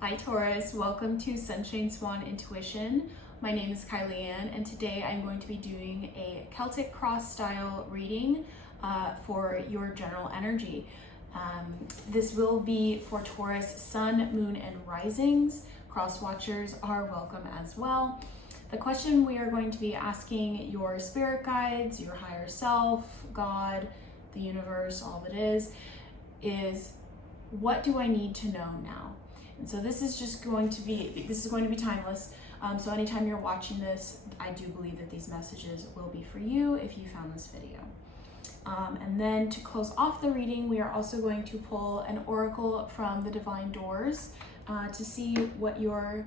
Hi Taurus, welcome to SunshineSwan Intuition. My name is Kylie Ann, and today I'm going to be doing a Celtic cross style reading for your general energy. This will be for Taurus sun, moon, and risings. Cross watchers are welcome as well. The question we are going to be asking your spirit guides, your higher self, God, the universe, all that is what do I need to know now? And so this is going to be timeless. So anytime you're watching this, I do believe that these messages will be for you if you found this video. And then to close off the reading, we are also going to pull an oracle from the divine doors to see what your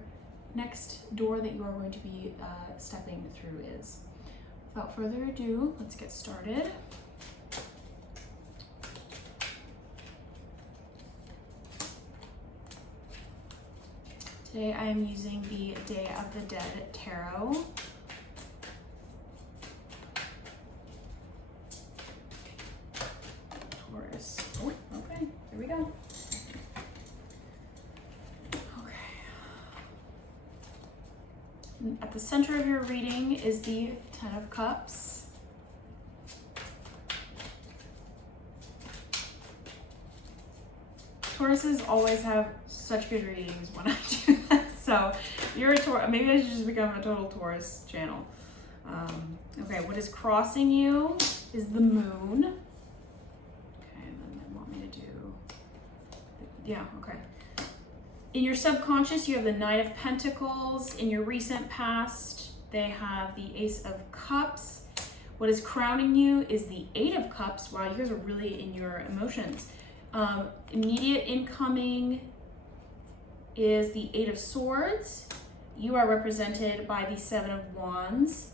next door that you are going to be stepping through is. Without further ado, let's get started. Today I am using the Day of the Dead Tarot. Taurus. Oh, okay, here we go. Okay. At the center of your reading is the Ten of Cups. Tauruses always have such good readings when I do that. So you're a Taurus. Maybe I should just become a total Taurus channel. Okay, what is crossing you is the moon. Okay, and then they want me to do, yeah, okay. In your subconscious, you have the Knight of Pentacles. In your recent past, they have the Ace of Cups. What is crowning you is the Eight of Cups. Wow, you guys are really in your emotions. Immediate incoming is the Eight of Swords. You are represented by the Seven of Wands.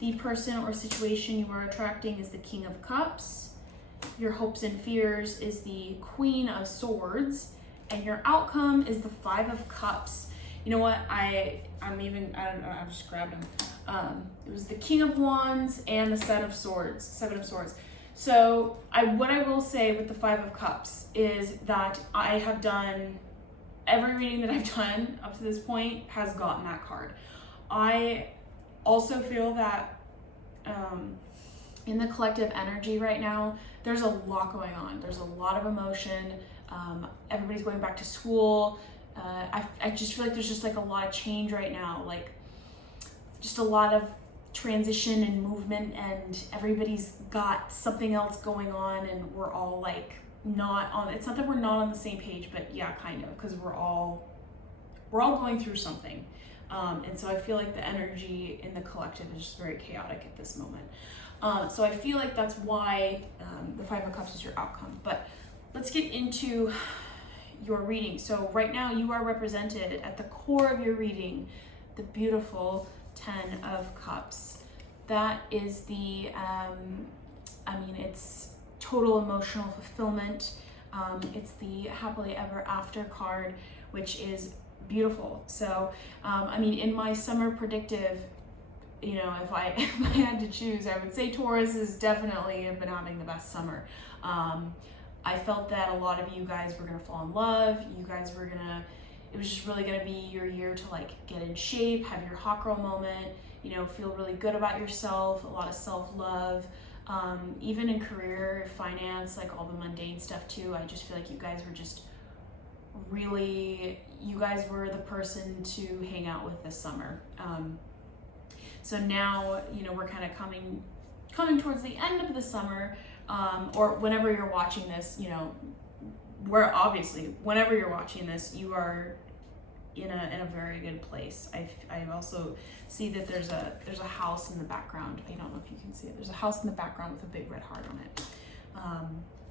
The person or situation you are attracting is the King of Cups. Your hopes and fears is the Queen of Swords. And your outcome is the Five of Cups. You know what? I don't know, I just grabbed them. It was the King of Wands and the Seven of Swords. So what I will say with the Five of Cups is that I have done, every reading that I've done up to this point has gotten that card. I also feel that in the collective energy right now, there's a lot going on. There's a lot of emotion. Everybody's going back to school. I just feel like there's just like a lot of change right now, like just a lot of transition and movement, and everybody's got something else going on, and we're all like not on, it's not that we're not on the same page, but yeah, kind of, because we're all going through something. And so I feel like the energy in the collective is just very chaotic at this moment. So I feel like that's why the Five of Cups is your outcome. But let's get into your reading. So right now you are represented at the core of your reading, the beautiful Ten of Cups. That is the, it's total emotional fulfillment. It's the happily ever after card, which is beautiful. So, in my summer predictive, if I had to choose, I would say Taurus has definitely been having the best summer. I felt that a lot of you guys were gonna fall in love. It was just really gonna be your year to like get in shape, have your hot girl moment, feel really good about yourself, a lot of self-love. Even in career, finance, like all the mundane stuff too. I just feel like you guys were the person to hang out with this summer. So now, we're kind of coming towards the end of the summer, or whenever you're watching this, whenever you're watching this, you are in a very good place. I also see that there's a house in the background. I don't know if you can see it. There's a house in the background with a big red heart on it.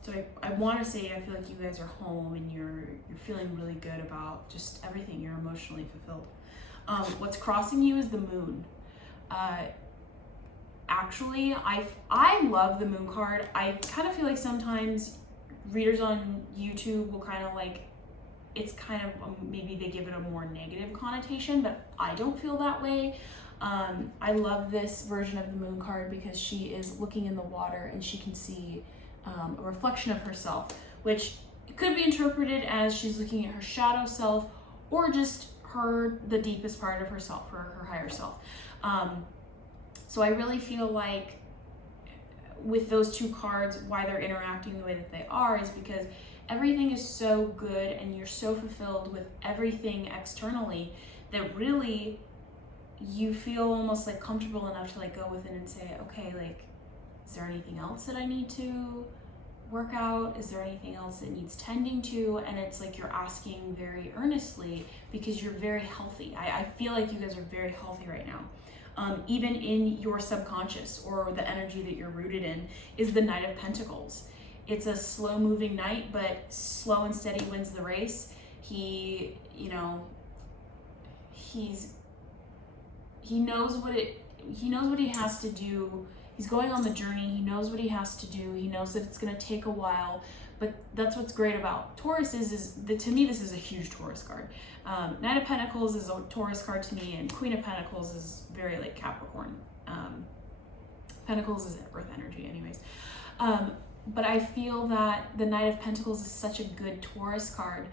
So I want to say I feel like you guys are home and you're feeling really good about just everything. You're emotionally fulfilled. What's crossing you is the moon. Actually, I love the moon card. I kind of feel like sometimes readers on YouTube will kind of like, it's kind of, maybe they give it a more negative connotation, but I don't feel that way. I love this version of the moon card because she is looking in the water and she can see a reflection of herself, which could be interpreted as she's looking at her shadow self, or just the deepest part of herself, her higher self. So I really feel like with those two cards, why they're interacting the way that they are is because everything is so good and you're so fulfilled with everything externally that really you feel almost like comfortable enough to like go within and say, okay, like, is there anything else that I need to work out? Is there anything else that needs tending to? And it's like you're asking very earnestly because you're very healthy. I feel like you guys are very healthy right now. Even in your subconscious or the energy that you're rooted in is the Knight of Pentacles. It's a slow moving knight, but slow and steady wins the race. He knows what he has to do. He's going on the journey. He knows what he has to do. He knows that it's going to take a while, but that's what's great about Taurus to me, this is a huge Taurus card. Knight of Pentacles is a Taurus card to me, and Queen of Pentacles is very like Capricorn. Pentacles is Earth energy anyways. But I feel that the Knight of Pentacles is such a good Taurus card,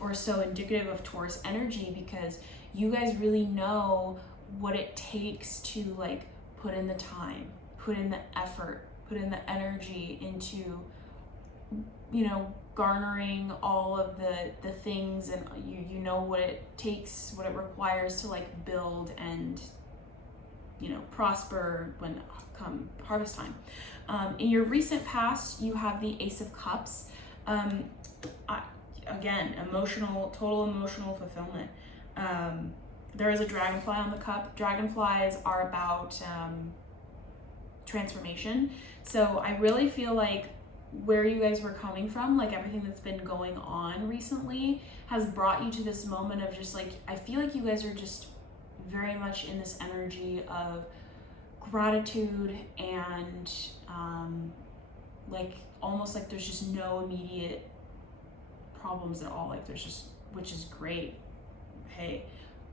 or so indicative of Taurus energy, because you guys really know what it takes to like put in the time, put in the effort, put in the energy into, garnering all of the things, and you know what it takes, what it requires to like build and prosper when come harvest time. In your recent past, you have the Ace of Cups. Again, total emotional fulfillment. There is a dragonfly on the cup. Dragonflies are about transformation. So I really feel like where you guys were coming from, like everything that's been going on recently has brought you to this moment of just like, I feel like you guys are just very much in this energy of gratitude and like almost like there's just no immediate problems at all. Like there's just, which is great. Hey,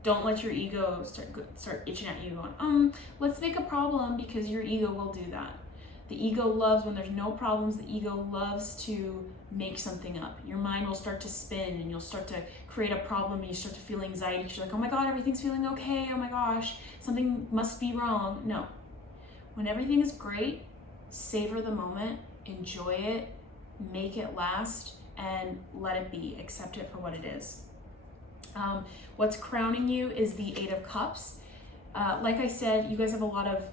don't let your ego start itching at you going, let's make a problem, because your ego will do that. The ego loves when there's no problems. The ego loves to make something up. Your mind will start to spin and you'll start to create a problem and you start to feel anxiety because you're like, oh my God, everything's feeling okay. Oh my gosh, something must be wrong. No. When everything is great, savor the moment, enjoy it, make it last, and let it be. Accept it for what it is. What's crowning you is the Eight of Cups. Like I said, you guys have a lot of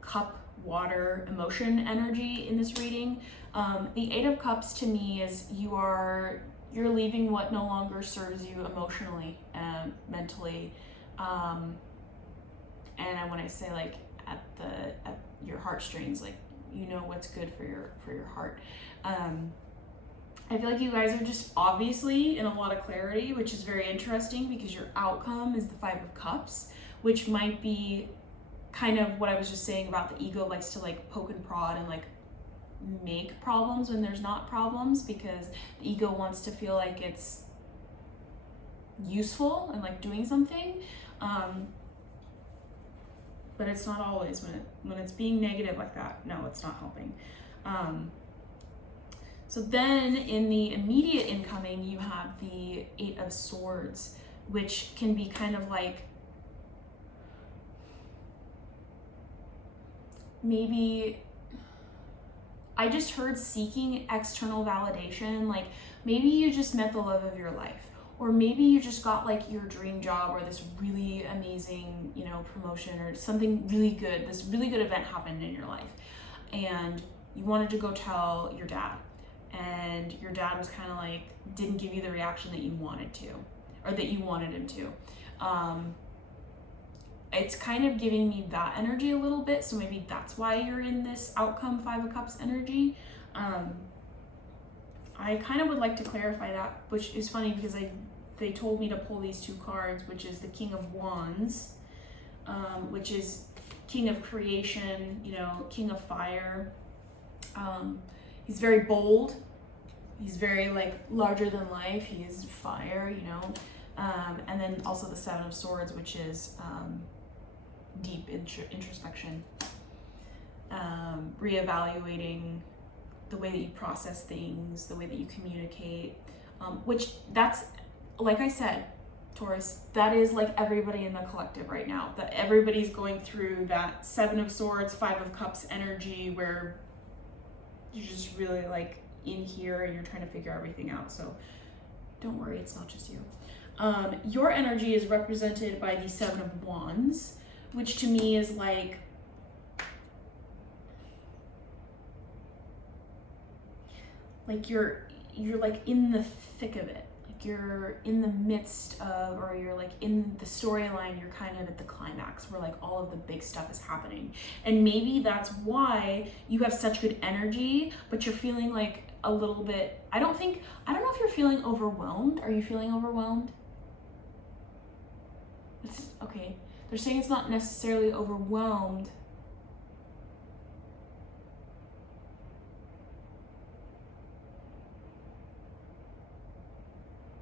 cup, water, emotion energy in this reading. The Eight of Cups to me is you're leaving what no longer serves you emotionally and mentally. And when I say like at your heartstrings, like what's good for your heart. I feel like you guys are just obviously in a lot of clarity, which is very interesting because your outcome is the Five of Cups, which might be kind of what I was just saying about the ego likes to like poke and prod and like make problems when there's not problems, because the ego wants to feel like it's useful and like doing something. But it's not always when it's being negative like that. No, it's not helping. So then in the immediate incoming, you have the Eight of Swords, which can be kind of like, maybe I just heard seeking external validation. Like maybe you just met the love of your life, or maybe you just got like your dream job or this really amazing, promotion or something really good. This really good event happened in your life and you wanted to go tell your dad, and your dad was kind of like, didn't give you the reaction that you wanted to, or that you wanted him to. It's kind of giving me that energy a little bit, so maybe that's why you're in this outcome Five of Cups energy. I kind of would like to clarify that, which is funny because they told me to pull these two cards, which is the King of Wands, which is King of Creation, King of Fire. He's very bold. He's very like larger than life. He is fire, and then also the Seven of Swords, which is deep introspection, reevaluating the way that you process things, the way that you communicate, which that's, like I said, Taurus, that is like everybody in the collective right now. That everybody's going through that Seven of Swords, Five of Cups energy where you're just really like in here and you're trying to figure everything out. So don't worry, it's not just you. Your energy is represented by the Seven of Wands, which to me is like you're like in the thick of it. Like you're in the midst of, or you're like in the storyline, you're kind of at the climax where like all of the big stuff is happening. And maybe that's why you have such good energy, but you're feeling like a little bit, I don't know if you're feeling overwhelmed. Are you feeling overwhelmed? It's okay. They're saying it's not necessarily overwhelmed.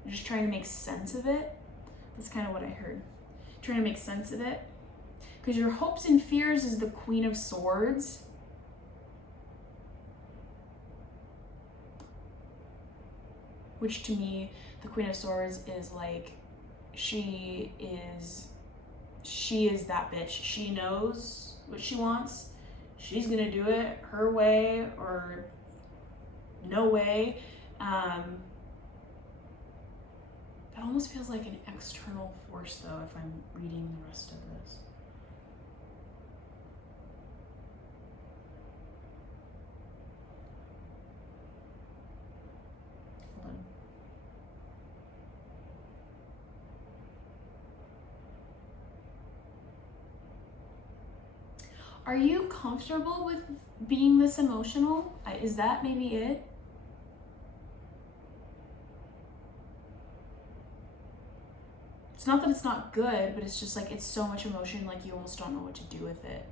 You're just trying to make sense of it. That's kind of what I heard. Trying to make sense of it. Because your hopes and fears is the Queen of Swords. Which to me, the Queen of Swords is like, she is that bitch. She knows what she wants. She's gonna do it her way or no way. It almost feels like an external force though, if I'm reading the rest of this. Hold on. Are you comfortable with being this emotional? Is that maybe it? It's not that it's not good, but it's just like it's so much emotion, like you almost don't know what to do with it.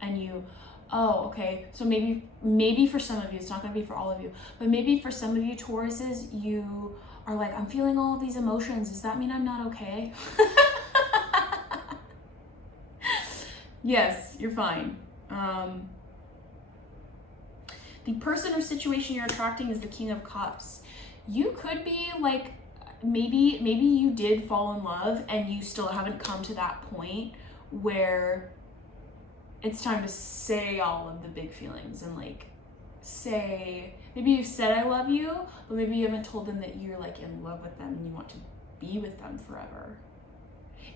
And oh, okay, so maybe for some of you, it's not gonna be for all of you, but maybe for some of you Tauruses, you are like, I'm feeling all of these emotions. Does that mean I'm not okay? Yes, you're fine. The person or situation you're attracting is the King of Cups. You could be like, maybe you did fall in love and you still haven't come to that point where it's time to say all of the big feelings and like say, maybe you've said I love you, but maybe you haven't told them that you're like in love with them and you want to be with them forever.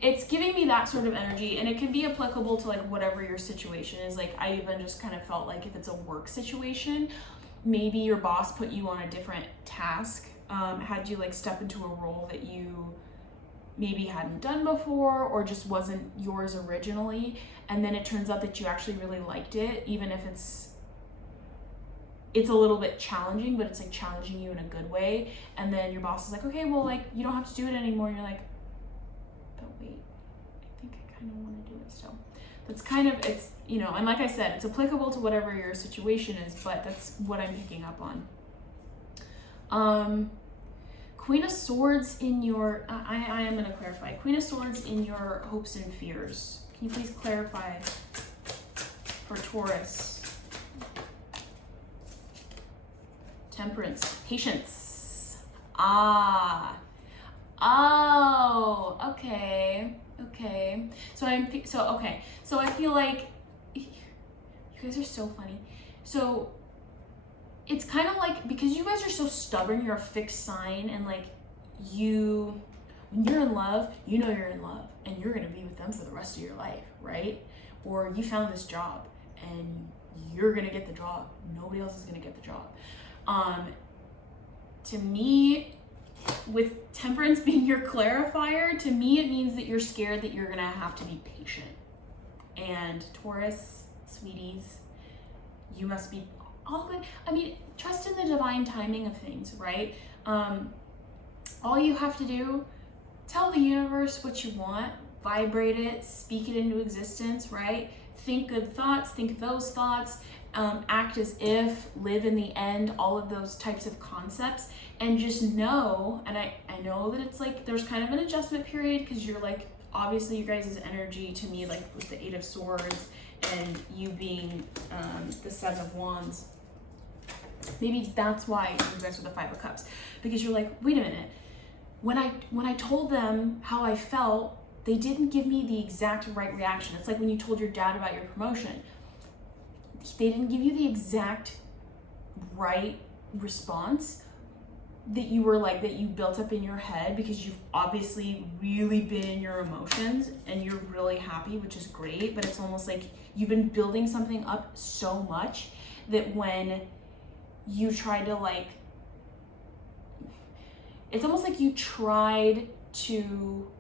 It's giving me that sort of energy, and it can be applicable to like whatever your situation is. Like I even just kind of felt like if it's a work situation, maybe your boss put you on a different task, had you like step into a role that you maybe hadn't done before or just wasn't yours originally, and then it turns out that you actually really liked it, even if it's a little bit challenging, but it's like challenging you in a good way. And then your boss is like, okay, well, like you don't have to do it anymore. You're like, but wait, I think I kind of want to do it still. That's kind of, it's, you know, and like I said, it's applicable to whatever your situation is, but that's what I'm picking up on. Queen of Swords in your, I am going to clarify. Queen of Swords in your hopes and fears. Can you please clarify for Taurus? Temperance, patience. Oh, okay. So I feel like you guys are so funny. So it's kind of like, because you guys are so stubborn, you're a fixed sign, and like when you're in love, you know you're in love and you're going to be with them for the rest of your life, right? Or you found this job and you're going to get the job. Nobody else is going to get the job. To me, with Temperance being your clarifier, to me it means that you're scared that you're going to have to be patient. And Taurus, sweeties, you must be all good. I mean, trust in the divine timing of things, right? All you have to do, tell the universe what you want, vibrate it, speak it into existence, right? Think good thoughts, think those thoughts, act as if, live in the end, all of those types of concepts, and just know, and I know that it's like, there's kind of an adjustment period, because you're like, obviously you guys' energy to me, like with the Eight of Swords, and you being the Seven of Wands, maybe that's why you guys are the Five of Cups, because you're like, wait a minute, when I told them how I felt, they didn't give me the exact right reaction. It's like when you told your dad about your promotion. They didn't give you the exact right response that you were like, that you built up in your head, because you've obviously really been in your emotions and you're really happy, which is great, but it's almost like you've been building something up so much that when you try to like, it's almost like you tried to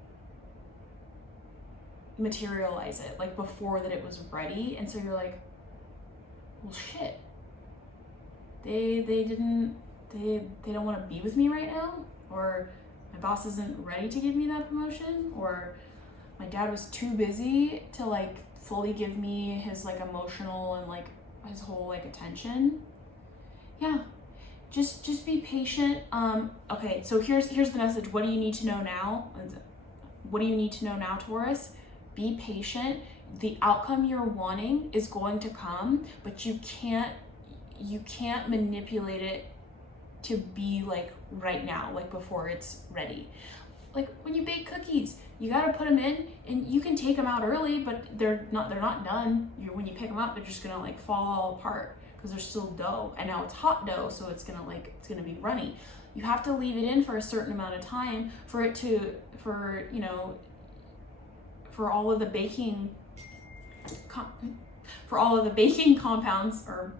materialize it like before that it was ready, and so you're like, well shit, they don't want to be with me right now, or my boss isn't ready to give me that promotion, or my dad was too busy to like fully give me his like emotional and like his whole like attention. Yeah, just be patient. Okay, so here's the message. What do you need to know now? What do you need to know now, Taurus? Be patient. The outcome you're wanting is going to come, but you can't manipulate it to be like right now, like before it's ready. Like when you bake cookies, you gotta put them in, and you can take them out early, but they're not done. When you pick them up, they're just gonna like fall all apart because they're still dough, and now it's hot dough, so it's gonna be runny. You have to leave it in for a certain amount of time for it to, for all of the baking compounds, or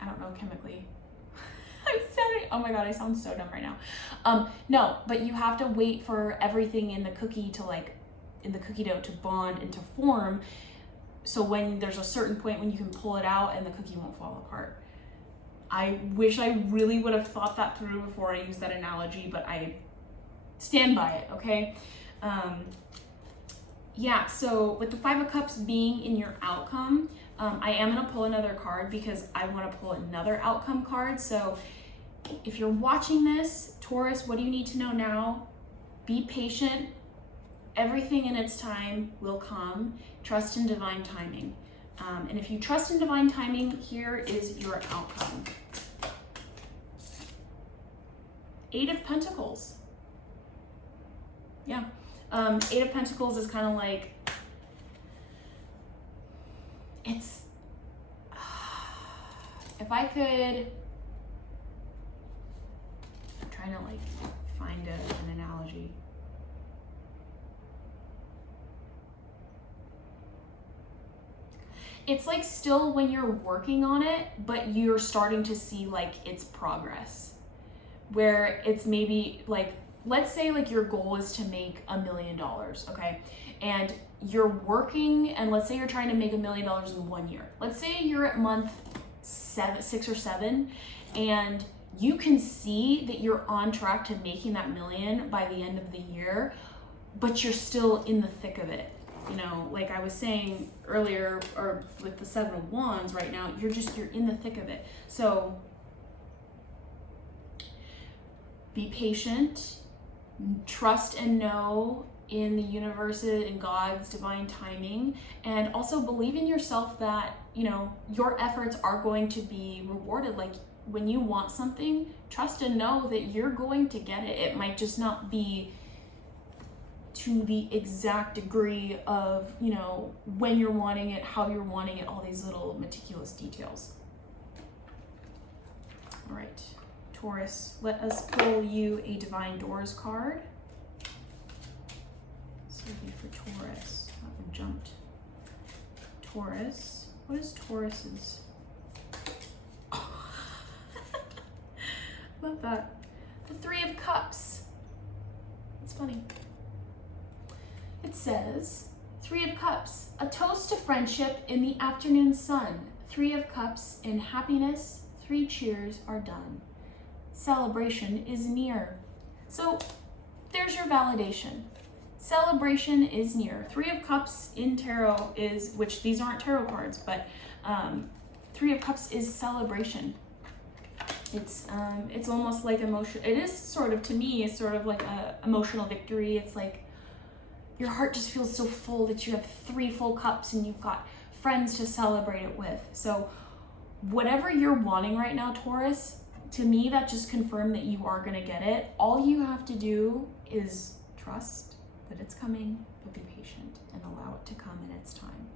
I don't know, chemically. Oh my god, I sound so dumb right now. No, but you have to wait for everything in the cookie dough to bond and to form. So when there's a certain point when you can pull it out and the cookie won't fall apart. I wish I really would have thought that through before I used that analogy, but I stand by it, okay? Yeah, so with the 5 of Cups being in your outcome, I am gonna pull another card because I wanna pull another outcome card. So if you're watching this, Taurus, what do you need to know now? Be patient. Everything in its time will come. Trust in divine timing. And if you trust in divine timing, here is your outcome. 8 of Pentacles. Yeah. 8 of Pentacles is kind of like, it's, if I could, I'm trying to like find an analogy. It's like still when you're working on it, but you're starting to see like its progress, where it's maybe like, let's say like your goal is to make $1 million, okay? And you're working, and let's say you're trying to make $1 million in 1 year. Let's say you're at month 6 or 7, and you can see that you're on track to making that million by the end of the year, but you're still in the thick of it. You know, like I was saying earlier, or with the 7 of Wands right now, you're in the thick of it. So be patient, trust and know in the universe and God's divine timing, and also believe in yourself that, you know, your efforts are going to be rewarded. Like when you want something, trust and know that you're going to get it. It might just not be to the exact degree of, you know, when you're wanting it, how you're wanting it, all these little meticulous details. All right, Taurus, let us pull you a Divine Doors card. So for Taurus, that one jumped. Taurus, what is Taurus's? Oh. Love that. The 3 of Cups. It's funny. It says, 3 of Cups, a toast to friendship in the afternoon sun. 3 of Cups, in happiness, 3 cheers are done. Celebration is near. So there's your validation. Celebration is near. 3 of Cups in tarot is, which these aren't tarot cards, but 3 of Cups is celebration. It's almost like emotion. It is sort of, to me, it's sort of like a emotional victory. It's like your heart just feels so full that you have 3 full cups and you've got friends to celebrate it with. So whatever you're wanting right now, Taurus, to me, that just confirmed that you are going to get it. All you have to do is trust that it's coming, but be patient and allow it to come in its time.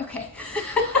Okay.